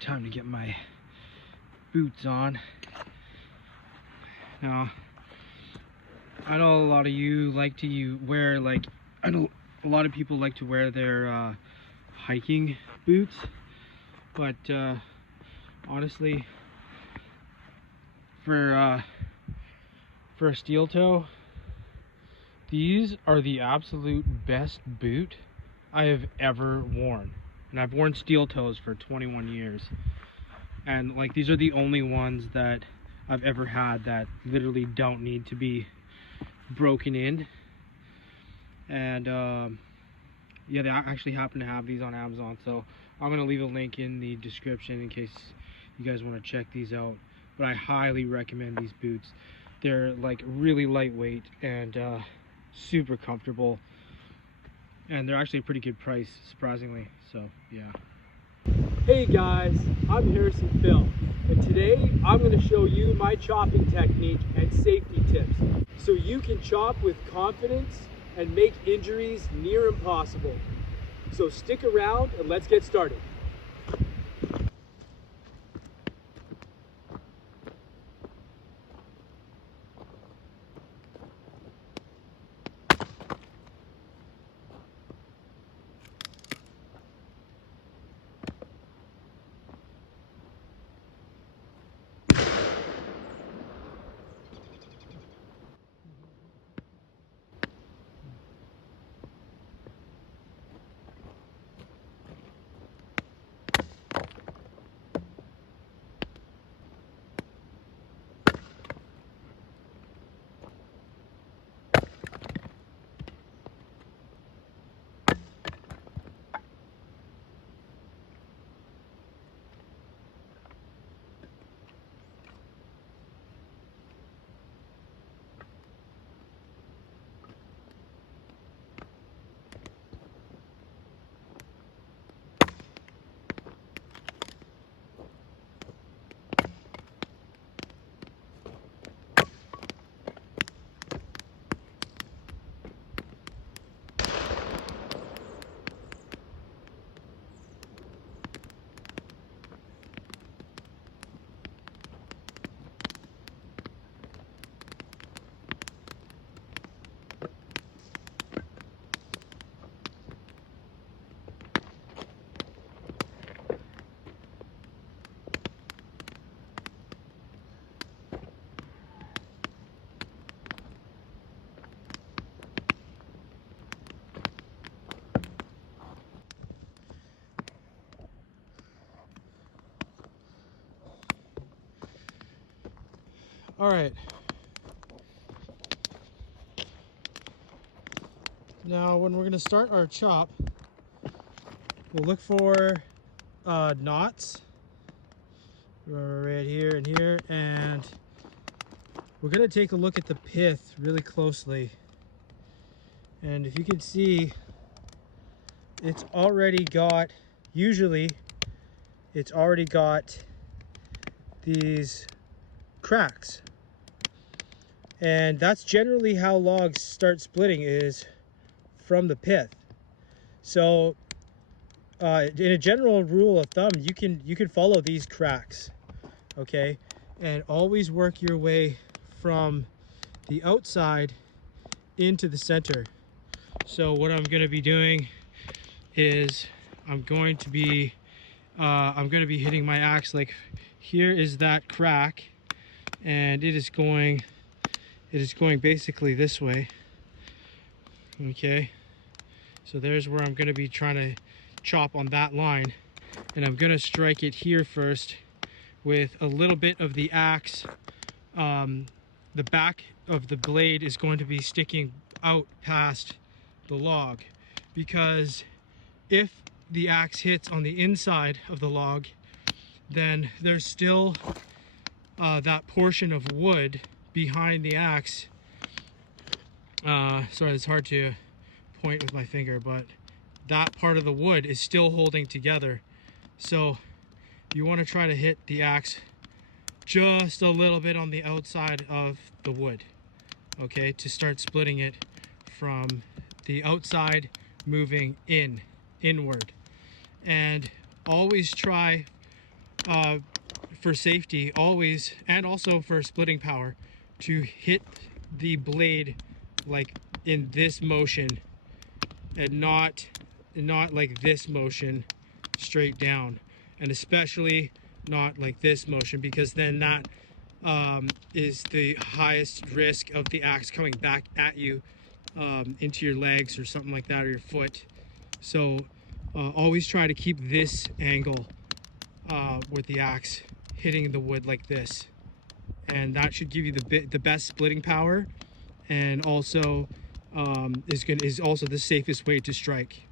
time to get my boots on. Now, I know a lot of you like to wear, like, I know a lot of people like to wear their hiking boots, but honestly, for a steel toe, these are the absolute best boot I have ever worn. And I've worn steel toes for 21 years. And like, these are the only ones that I've ever had that literally don't need to be broken in. And yeah, they actually happen to have these on Amazon, so I'm gonna leave a link in the description in case you guys want to check these out. But I highly recommend these boots. They're like really lightweight and super comfortable, and they're actually a pretty good price, surprisingly. So yeah. Hey guys, I'm Harrison Phil, and today I'm going to show you my chopping technique and safety tips so you can chop with confidence and make injuries near impossible. So stick around and let's get started. All right. Now, when we're going to start our chop, we'll look for knots right here and here, and we're going to take a look at the pith really closely. And if you can see, it's already got, usually it's already got these cracks. And that's generally how logs start splitting, is from the pith. So in a general rule of thumb, you can follow these cracks, okay, and always work your way from the outside into the center. So what I'm going to be doing is I'm going to be hitting my axe, like here is that crack, and it is going basically this way. Okay, so there's where I'm going to be trying to chop on that line, and I'm going to strike it here first with a little bit of the axe. The back of the blade is going to be sticking out past the log, because if the axe hits on the inside of the log, then there's still that portion of wood behind the axe. Sorry, it's hard to point with my finger, but that part of the wood is still holding together. So you want to try to hit the axe just a little bit on the outside of the wood, okay, to start splitting it from the outside, moving inward. And always try for safety always, and also for splitting power, to hit the blade like in this motion and not like this motion straight down, and especially not like this motion, because then that is the highest risk of the axe coming back at you into your legs or something like that, or your foot. So always try to keep this angle with the axe hitting the wood like this, and that should give you the best splitting power, and also is also the safest way to strike.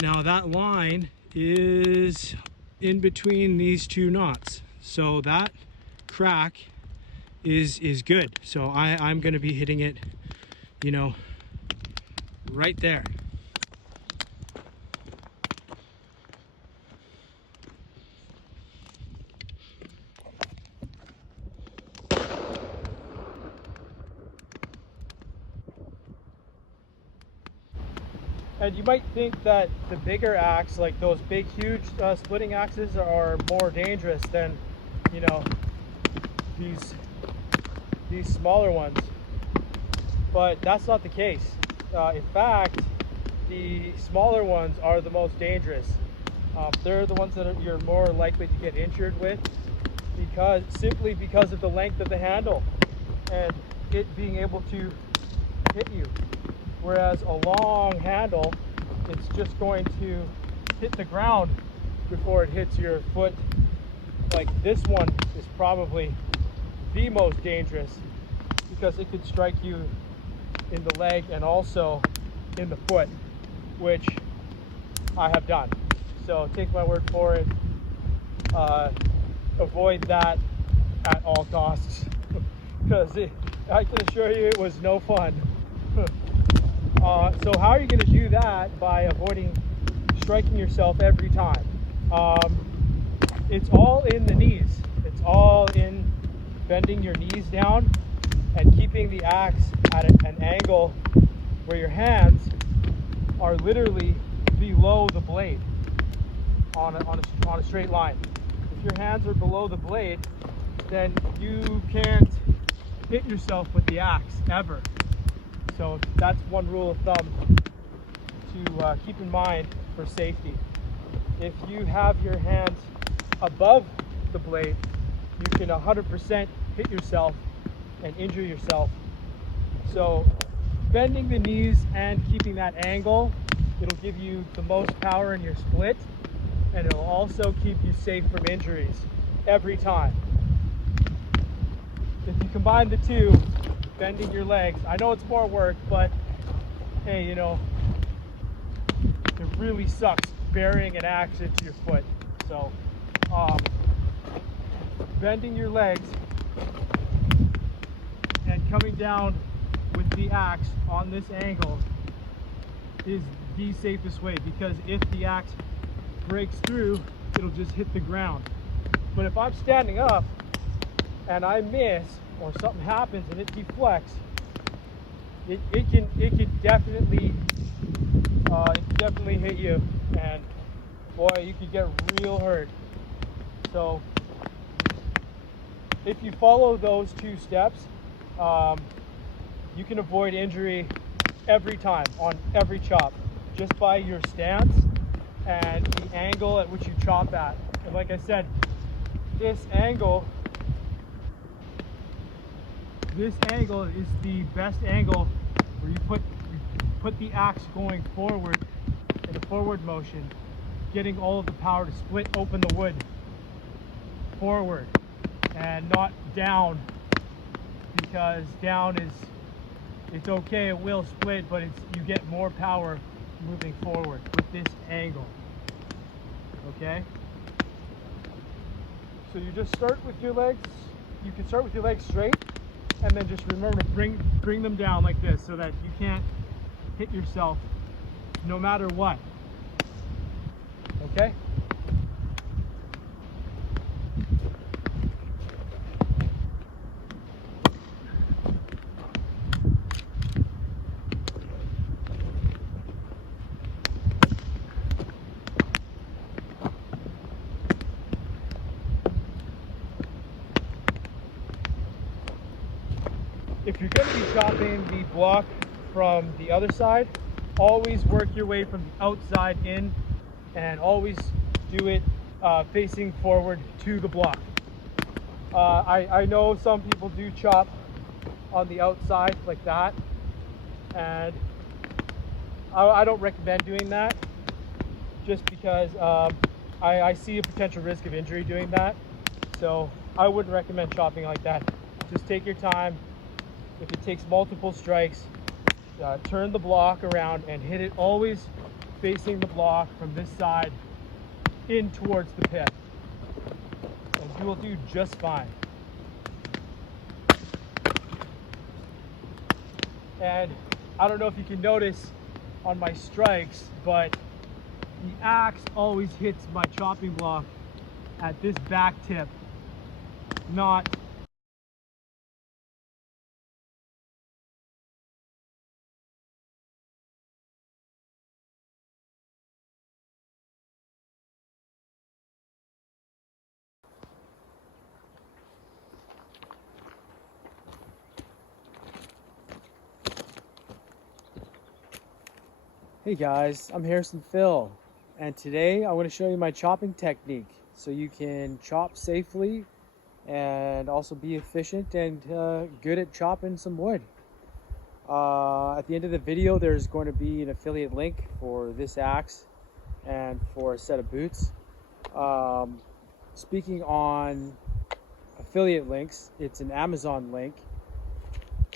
Now that line is in between these two knots, so that crack is good. So I'm going to be hitting it, you know, right there. And you might think that the bigger axe, like those big, huge splitting axes, are more dangerous than, you know, these smaller ones. But that's not the case. In fact, the smaller ones are the most dangerous. They're the ones that you're more likely to get injured with, simply because of the length of the handle and it being able to hit you. Whereas a long handle, it's just going to hit the ground before it hits your foot. Like this one is probably the most dangerous, because it could strike you in the leg and also in the foot, which I have done. So take my word for it. Avoid that at all costs, because I can assure you it was no fun. So how are you going to do that? By avoiding striking yourself every time. It's all in the knees. It's all in bending your knees down and keeping the axe at an angle where your hands are literally below the blade on a straight line. If your hands are below the blade, then you can't hit yourself with the axe ever. So that's one rule of thumb to keep in mind for safety. If you have your hands above the blade, you can 100% hit yourself and injure yourself. So bending the knees and keeping that angle, it'll give you the most power in your split, and it'll also keep you safe from injuries every time. If you combine the two, bending your legs, I know it's more work, but hey, you know, it really sucks burying an axe into your foot. So bending your legs and coming down with the axe on this angle is the safest way, because if the axe breaks through, it'll just hit the ground. But if I'm standing up and I miss, or something happens and it deflects, it can definitely hit you, and boy, you could get real hurt. So if you follow those two steps, you can avoid injury every time on every chop, just by your stance and the angle at which you chop at. And like I said, this angle is the best angle, where you put the axe going forward in a forward motion, getting all of the power to split open the wood forward and not down, because down it's okay, it will split, but you get more power moving forward with this angle. Okay? So you just start with your legs. You can start with your legs straight, and then just remember to bring them down like this, so that you can't hit yourself no matter what. Okay? if you're going to be chopping the block from the other side, always work your way from the outside in, and always do it facing forward to the block. I know some people do chop on the outside like that, and I don't recommend doing that, just because I see a potential risk of injury doing that. So I wouldn't recommend chopping like that. Just take your time. If it takes multiple strikes, turn the block around and hit it always facing the block from this side in towards the pit, and you will do just fine. And I don't know if you can notice on my strikes, but the axe always hits my chopping block at this back tip, not Hey guys, I'm Harrison Phil, and today I want to show you my chopping technique so you can chop safely and also be efficient and good at chopping some wood. At the end of the video, there's going to be an affiliate link for this axe and for a set of boots. Speaking on affiliate links, it's an Amazon link.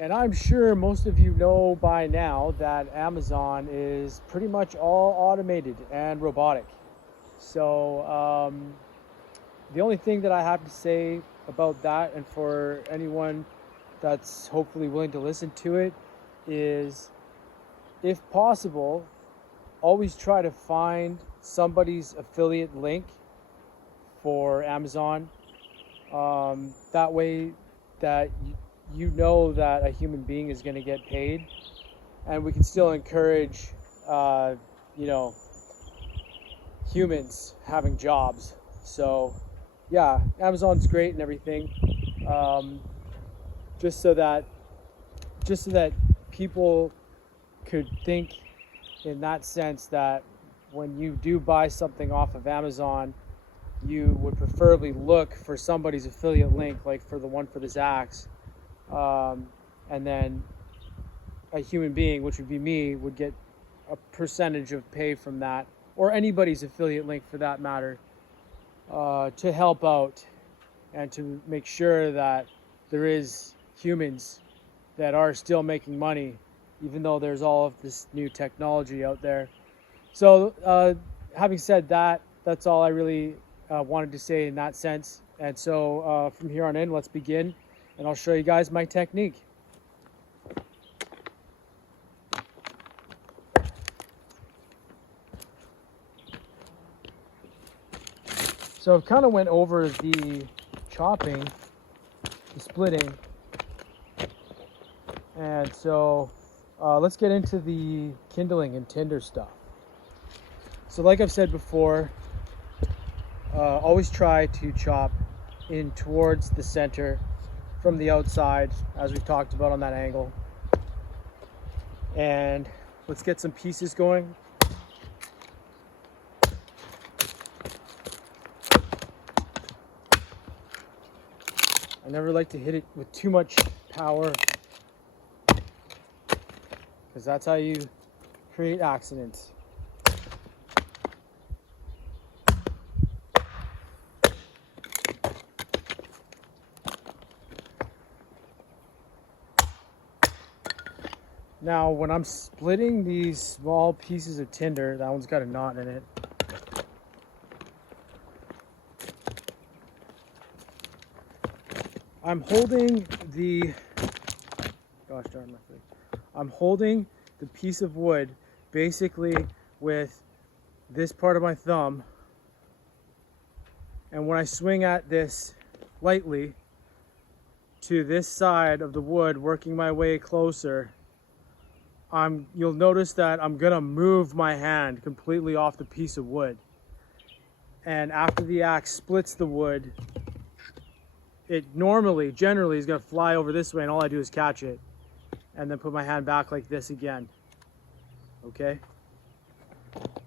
And I'm sure most of you know by now that Amazon is pretty much all automated and robotic. So the only thing that I have to say about that, and for anyone that's hopefully willing to listen to it, is if possible, always try to find somebody's affiliate link for Amazon. That way that you know that a human being is going to get paid, and we can still encourage humans having jobs. So yeah, Amazon's great and everything, just so that people could think in that sense that when you do buy something off of Amazon, you would preferably look for somebody's affiliate link, like for the one for this axe. And then a human being, which would be me, would get a percentage of pay from that, or anybody's affiliate link for that matter, to help out and to make sure that there is humans that are still making money, even though there's all of this new technology out there. So having said that, that's all I really wanted to say in that sense. And so from here on in, let's begin, and I'll show you guys my technique. So I've kind of went over the chopping, the splitting, and so let's get into the kindling and tinder stuff. So like I've said before, always try to chop in towards the center from the outside, as we talked about on that angle. And let's get some pieces going. I never like to hit it with too much power, because that's how you create accidents. Now, when I'm splitting these small pieces of tinder, that one's got a knot in it. I'm holding the, gosh darn my face. I'm holding the piece of wood basically with this part of my thumb, and when I swing at this lightly to this side of the wood, working my way closer, you'll notice that I'm gonna move my hand completely off the piece of wood. And after the axe splits the wood, it normally, generally is gonna fly over this way, and all I do is catch it and then put my hand back like this again. Okay?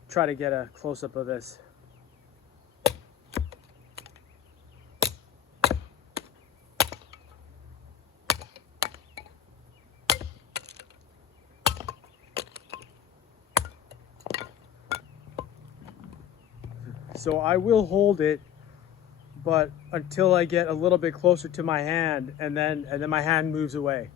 Try to get a close-up of this. So I will hold it, but until I get a little bit closer to my hand, and then my hand moves away.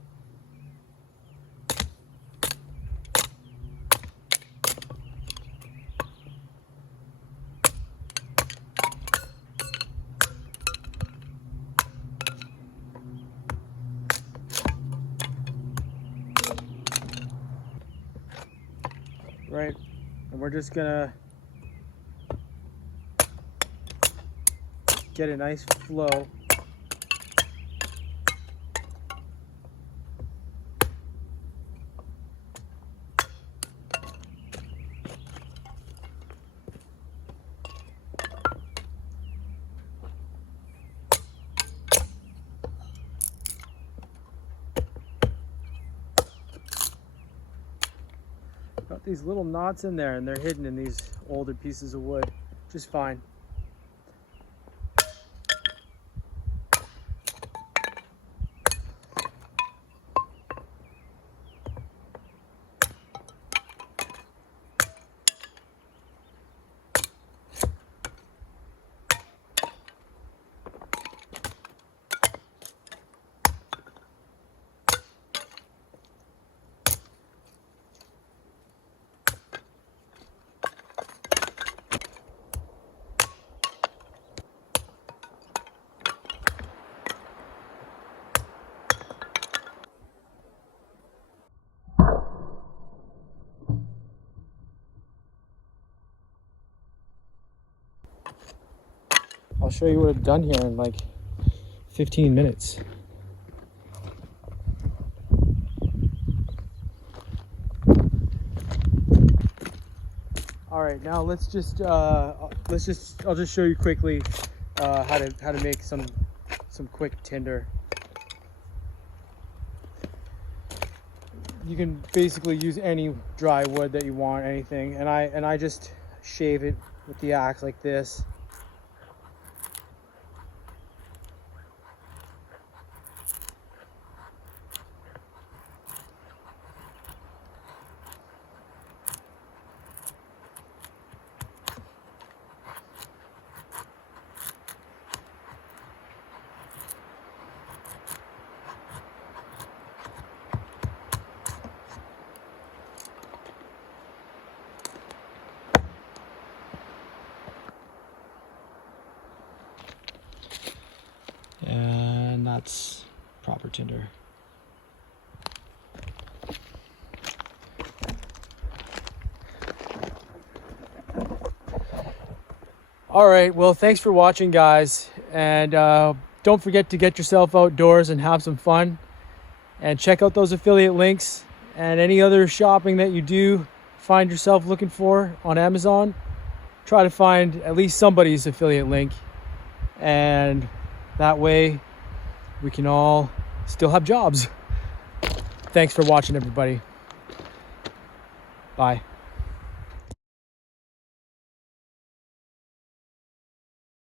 Right, and we're just gonna get a nice flow. Got these little knots in there, and they're hidden in these older pieces of wood, just fine. I'll show you what I've done here in like 15 minutes. All right, now let's just I'll just show you quickly how to make some quick tinder. You can basically use any dry wood that you want, anything, and I just shave it with the axe like this. And that's proper tinder. All right, well, thanks for watching, guys, and don't forget to get yourself outdoors and have some fun, and check out those affiliate links and any other shopping that you do find yourself looking for on Amazon. Try to find at least somebody's affiliate link, and that way we can all still have jobs. Thanks for watching, everybody. Bye.